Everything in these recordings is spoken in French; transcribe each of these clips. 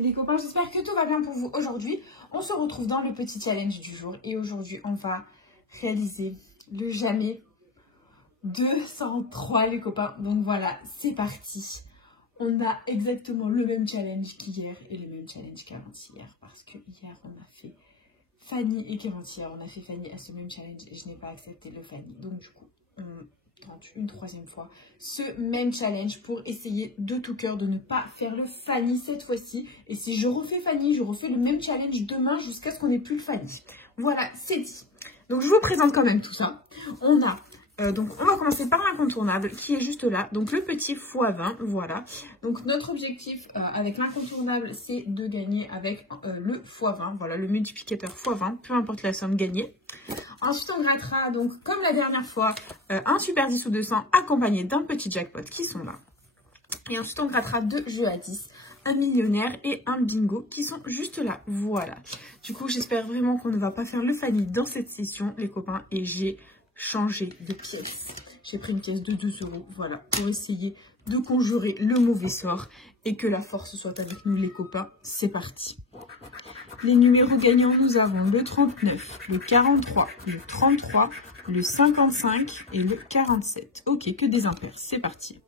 Les copains, j'espère que tout va bien pour vous aujourd'hui. On se retrouve dans le petit challenge du jour. Et aujourd'hui, on va réaliser le jamais 203, les copains. Donc voilà, c'est parti. On a exactement le même challenge qu'hier et le même challenge qu'avant-hier. Parce que hier, on a fait Fanny et qu'avant-hier, on a fait Fanny à ce même challenge. Et je n'ai pas accepté le Fanny. Donc du coup, on tente une troisième fois ce même challenge pour essayer de tout cœur de ne pas faire le Fanny cette fois-ci. Et si je refais Fanny, je refais le même challenge demain jusqu'à ce qu'on n'ait plus le Fanny. Voilà, c'est dit. Donc je vous présente quand même tout ça. On a donc on va commencer par l'incontournable qui est juste là, donc le petit x20, voilà. Donc notre objectif avec l'incontournable, c'est de gagner avec le x20, voilà, le multiplicateur x20, peu importe la somme gagnée. Ensuite on grattera donc comme la dernière fois un super 10 ou 200 accompagné d'un petit jackpot qui sont là. Et ensuite on grattera 2 jeux à 10, un millionnaire et un bingo qui sont juste là, voilà. Du coup j'espère vraiment qu'on ne va pas faire le Fanny dans cette session les copains, et j'ai changé de pièce. J'ai pris une pièce de 2 €, voilà, pour essayer de conjurer le mauvais sort et que la force soit avec nous les copains. C'est parti. Les numéros gagnants, nous avons le 39, le 43, le 33, le 55 et le 47. Ok, que des impairs, c'est parti.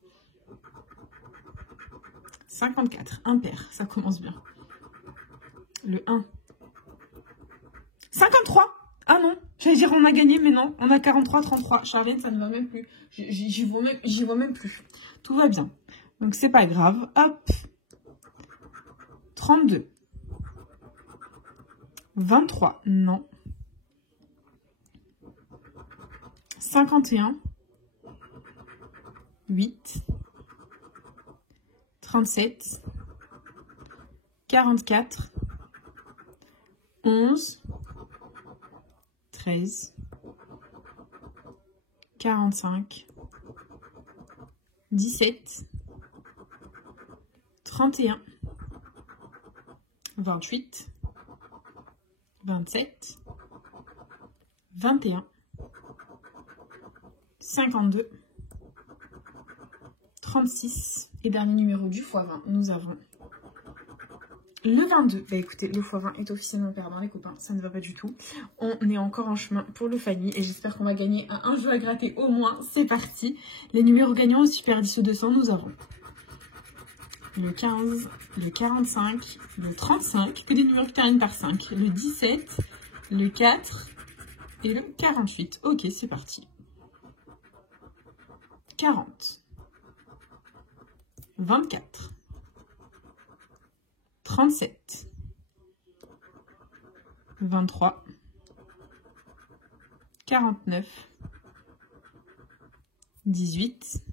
54, impair, ça commence bien. Le 1. 53. Ah non, j'allais dire on a gagné, mais non, on a 43, 33. Charlène, ça ne va même plus. J'y vois même plus. Tout va bien. Donc c'est pas grave. Hop. 32. 23, non. 51. 8. 37. 44. 11. 13, 45, 17, 31, 28, 27, 21, 52, 36 et dernier numéro du x20, nous avons le 22. Bah écoutez, le x20 est officiellement perdant les copains, ça ne va pas du tout. On est encore en chemin pour le Fanny et j'espère qu'on va gagner à un jeu à gratter au moins. C'est parti. Les numéros gagnants au Super 10 ou 200, nous avons le 15, le 45, le 35, que des numéros qui terminent par 5, le 17, le 4 et le 48. Ok, c'est parti. 40, 24, 37, 23, 49, 18,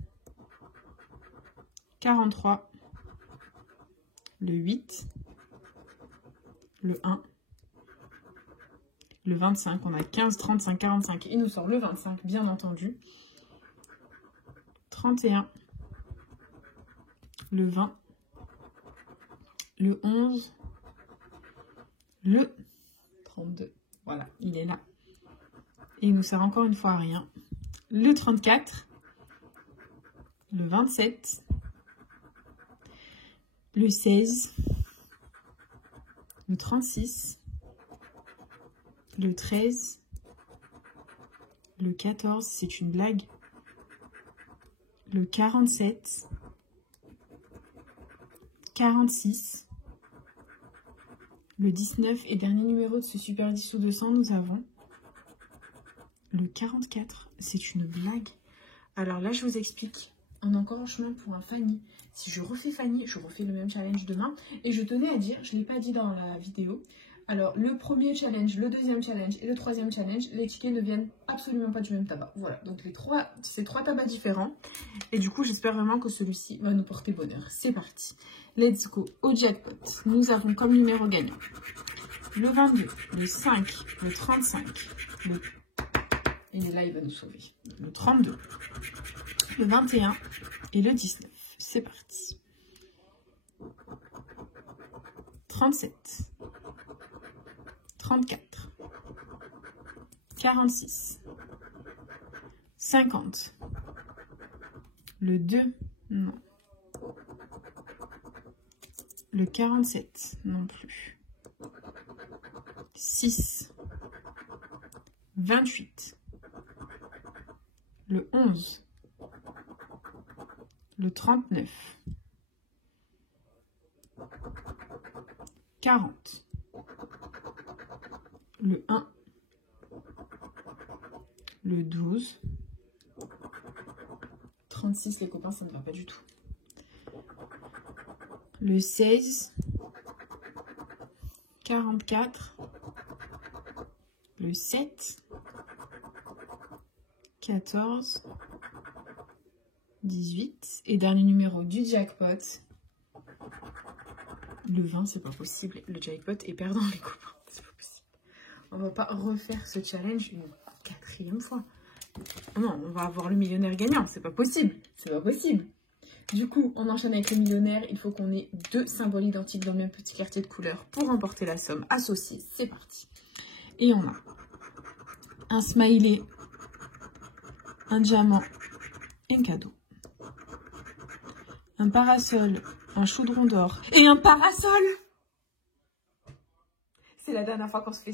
43, le 8, le 1, le 25, on a 15, 35, 45, il nous sort le 25, bien entendu, 31, le 20, le 11, le 32. Voilà, il est là. Et il nous sert encore une fois à rien. Le 34, le 27, le 16, le 36, le 13, le 14, c'est une blague, le 47, 46, le 19 et dernier numéro de ce Super 10 ou 200, nous avons le 44. C'est une blague. Alors là, je vous explique. On est encore en chemin pour un Fanny. Si je refais Fanny, je refais le même challenge demain. Et je tenais à dire, je ne l'ai pas dit dans la vidéo, alors le premier challenge, le deuxième challenge et le troisième challenge, les tickets ne viennent absolument pas du même tabac. Voilà, donc c'est trois tabacs différents. Et du coup, j'espère vraiment que celui-ci va nous porter bonheur. C'est parti. Let's go au jackpot. Nous avons comme numéro gagnant le 22, le 5, le 35, le... Et là, il va nous sauver. Le 32, le 21 et le 19. C'est parti. 37, 34, 46, 50, le 2, non, Le 47, non plus. 6. 28. Le 11. Le 39. 40. Le 1. Le 12. 36, les copains, ça ne va pas du tout. Le 16. 44. Le 7. 14. 18. Et dernier numéro du jackpot. Le 20, c'est pas possible. Le jackpot est perdant, les copains. C'est pas possible. On va pas refaire ce challenge une 4e fois. Non, on va avoir le millionnaire gagnant. C'est pas possible. C'est pas possible. Du coup, on enchaîne avec le millionnaire. Il faut qu'on ait 2 symboles identiques dans le même petit quartier de couleur pour remporter la somme associée. C'est parti. Et on a un smiley, un diamant et un cadeau. Un parasol, un chaudron d'or et un parasol. C'est la dernière fois qu'on se fait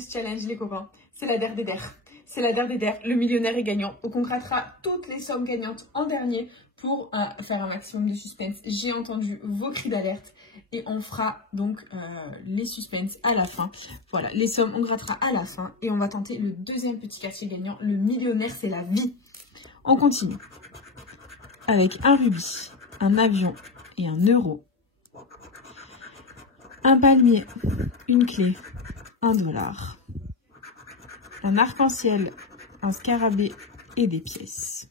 ce challenge, les copains. C'est la der des der. C'est la der des der. Le millionnaire est gagnant. Donc on grattera toutes les sommes gagnantes en dernier pour faire un maximum de suspense. J'ai entendu vos cris d'alerte et on fera donc les suspens à la fin. Voilà, les sommes on grattera à la fin et on va tenter le deuxième petit quartier gagnant. Le millionnaire, c'est la vie. On continue avec un rubis, un avion et un euro. Un palmier, une clé, $1. Un arc-en-ciel, un scarabée et des pièces.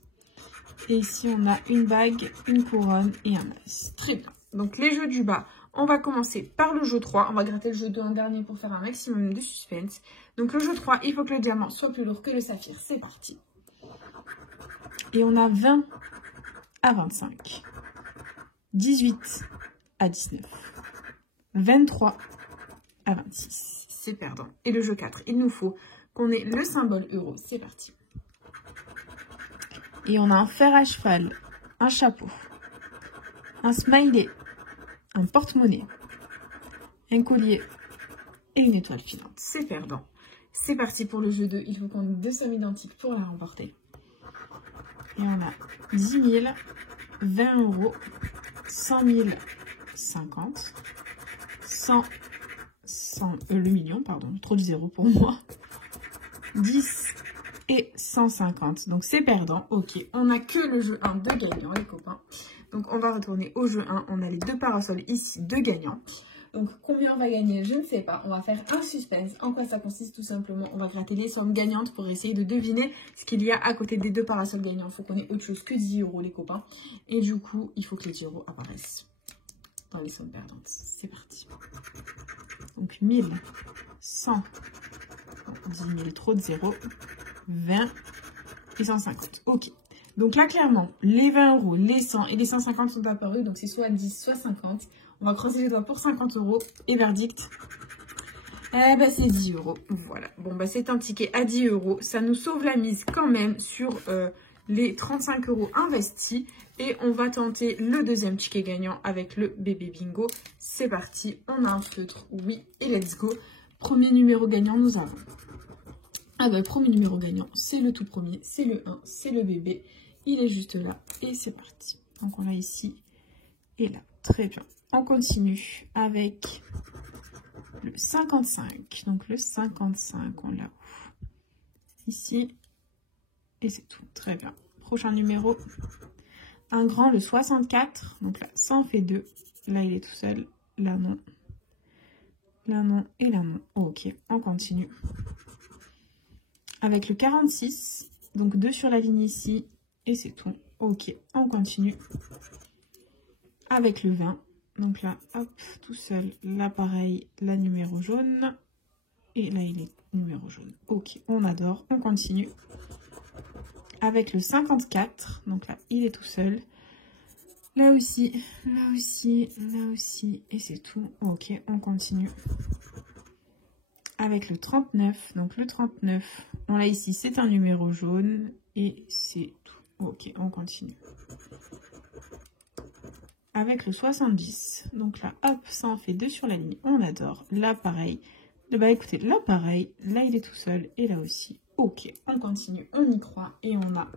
Et ici, on a une bague, une couronne et un as. Très bien. Donc, les jeux du bas, on va commencer par le jeu 3. On va gratter le jeu 2 en dernier pour faire un maximum de suspense. Donc, le jeu 3, il faut que le diamant soit plus lourd que le saphir. C'est parti. Et on a 20 à 25. 18 à 19. 23 à 26. C'est perdant. Et le jeu 4, il nous faut qu'on ait le symbole euro. C'est parti. Et on a un fer à cheval, un chapeau, un smiley, un porte-monnaie, un collier et une étoile filante. C'est perdant. C'est parti pour le jeu 2. Il faut qu'on ait 2 sommes identiques pour la remporter. Et on a 10 000, 20 euros, 100 000, 50, 100, le million, pardon, trop de zéro pour moi, 10 et 150. Donc c'est perdant. Ok, on n'a que le jeu 1 de gagnant, les copains. Donc on va retourner au jeu 1. On a les 2 parasols ici de gagnants. Donc combien on va gagner, je ne sais pas. On va faire un suspense. En quoi ça consiste? Tout simplement, on va gratter les sommes gagnantes pour essayer de deviner ce qu'il y a à côté des 2 parasols gagnants. Il faut qu'on ait autre chose que 10 euros, les copains. Et du coup, il faut que les 10 euros apparaissent dans les sommes perdantes. C'est parti. Donc 1000, 100, 10 000, trop de 0, 20 et 150. Ok. Donc là, clairement, les 20 euros, les 100 et les 150 sont apparus. Donc c'est soit 10, soit 50. On va creuser les doigts pour 50 euros. Et verdict, eh ben, c'est 10 euros. Voilà. Bon, bah, c'est un ticket à 10 euros. Ça nous sauve la mise quand même sur les 35 euros investis. Et on va tenter le deuxième ticket gagnant avec le bébé bingo. C'est parti. On a un feutre. Oui. Et let's go. Premier numéro gagnant, nous avons. Ah ben, premier numéro gagnant, c'est le tout premier. C'est le 1. C'est le bébé. Il est juste là. Et c'est parti. Donc, on l'a ici et là. Très bien. On continue avec le 55. Donc, le 55, on l'a ici. Et c'est tout. Très bien. Prochain numéro. Un grand, le 64. Donc là, ça en fait 2. Là, il est tout seul. Là, non. Là, non. Et là, non. Ok, on continue. Avec le 46. Donc, 2 sur la ligne ici. Et c'est tout. Ok, on continue. Avec le 20. Donc là, hop, tout seul. Là, pareil, la numéro jaune. Et là, il est numéro jaune. Ok, on adore. On continue. Avec le 54. Donc là, il est tout seul. Là aussi, là aussi, là aussi. Et c'est tout. Ok, on continue. Avec le 39. Donc le 39. On l'a ici, c'est un numéro jaune. Et c'est tout. Ok, on continue. avec le 70. Donc là, hop, ça en fait 2 sur la ligne. On adore. Là, pareil. Bah écoutez, là, pareil. Là, il est tout seul. Et là aussi. Ok, on continue. On y croit. Et on a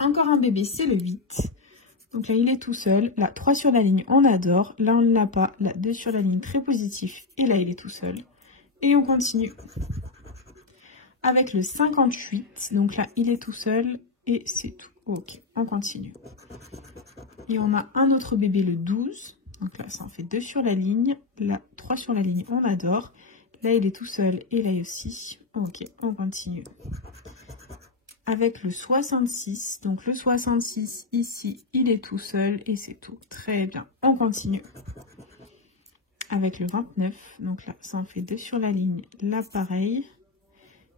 encore un bébé, c'est le 8. Donc là, il est tout seul. Là, 3 sur la ligne. On adore. Là, on ne l'a pas. Là, 2 sur la ligne. Très positif. Et là, il est tout seul. Et on continue. Avec le 58. Donc là, il est tout seul. Et c'est tout. Ok, on continue. Et on a un autre bébé, le 12. Donc là, ça en fait 2 sur la ligne. Là, 3 sur la ligne, on adore. Là, il est tout seul. Et là aussi. Ok, on continue. Avec le 66. Donc le 66, ici, il est tout seul. Et c'est tout. Très bien. On continue. Avec le 29. Donc là, ça en fait 2 sur la ligne. Là, pareil.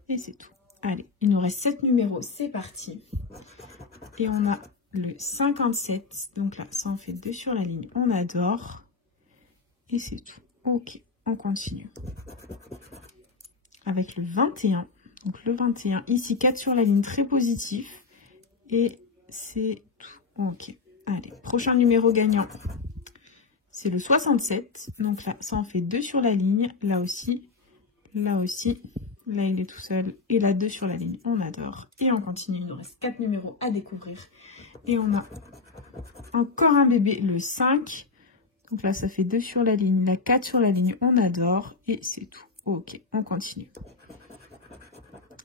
Et c'est tout. Allez, il nous reste 7 numéros. C'est parti. Et on a le 57. Donc là, ça en fait 2 sur la ligne. On adore. Et c'est tout. Ok, on continue. Avec le 21. Donc le 21. Ici, 4 sur la ligne. Très positif. Et c'est tout. Ok. Allez, prochain numéro gagnant. C'est le 67. Donc là, ça en fait 2 sur la ligne. Là aussi. Là aussi. Là, il est tout seul. Et là, 2 sur la ligne. On adore. Et on continue. Il nous reste 4 numéros à découvrir. Et on a encore un bébé, le 5. Donc là, ça fait 2 sur la ligne. Là, 4 sur la ligne. On adore. Et c'est tout. Ok, on continue.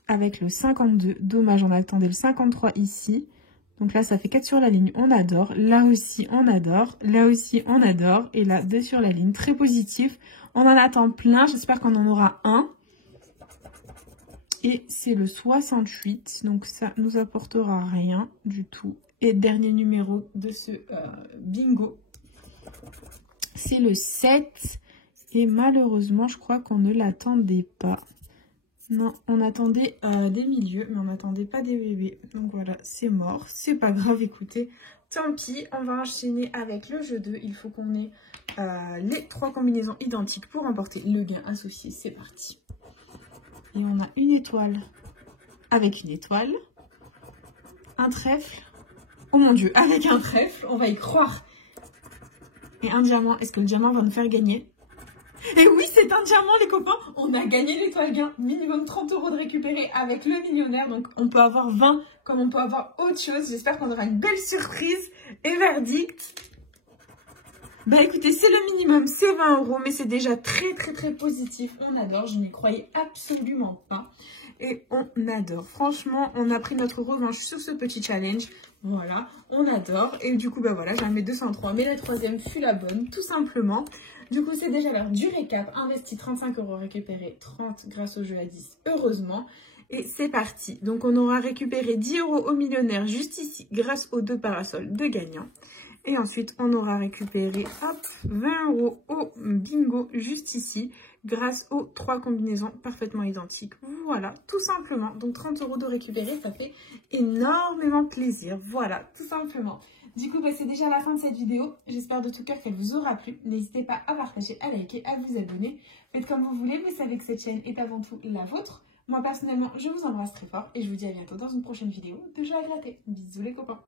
Avec le 52. Dommage, on attendait le 53 ici. Donc là, ça fait 4 sur la ligne. On adore. Là aussi, on adore. Là aussi, on adore. Et là, 2 sur la ligne. Très positif. On en attend plein. J'espère qu'on en aura un. Et c'est le 68, donc ça nous apportera rien du tout. Et dernier numéro de ce bingo, c'est le 7. Et malheureusement, je crois qu'on ne l'attendait pas. Non, on attendait des milieux, mais on n'attendait pas des bébés. Donc voilà, c'est mort. C'est pas grave, écoutez. Tant pis, on va enchaîner avec le jeu 2. Il faut qu'on ait les 3 combinaisons identiques pour remporter le gain associé. C'est parti. Et on a une étoile avec une étoile, un trèfle, oh mon dieu, avec un trèfle, on va y croire. Et un diamant, est-ce que le diamant va nous faire gagner? Et oui, c'est un diamant les copains, on a gagné l'étoile gain, minimum 30 € de récupérer avec le millionnaire, donc on peut avoir 20 comme on peut avoir autre chose. J'espère qu'on aura une belle surprise et verdict. Bah écoutez, c'est le minimum, c'est 20 €, mais c'est déjà très positif. On adore, je n'y croyais absolument pas. Et on adore. Franchement, on a pris notre revanche sur ce petit challenge. Voilà, on adore. Et du coup, bah voilà, j'en mets 203. Mais la troisième fut la bonne, tout simplement. Du coup, c'est déjà l'heure du récap. Investi 35 €, récupéré 30 grâce au jeu à 10, heureusement. Et c'est parti. Donc, on aura récupéré 10 € au millionnaire juste ici, grâce aux 2 parasols de gagnants. Et ensuite, on aura récupéré hop, 20 € au bingo juste ici, grâce aux 3 combinaisons parfaitement identiques. Voilà, tout simplement. Donc 30 € de récupérer, ça fait énormément plaisir. Voilà, tout simplement. Du coup, bah, c'est déjà la fin de cette vidéo. J'espère de tout cœur qu'elle vous aura plu. N'hésitez pas à partager, à liker, à vous abonner. Faites comme vous voulez, vous savez que cette chaîne est avant tout la vôtre. Moi, personnellement, je vous embrasse très fort et je vous dis à bientôt dans une prochaine vidéo de jeux à gratter. Bisous les copains.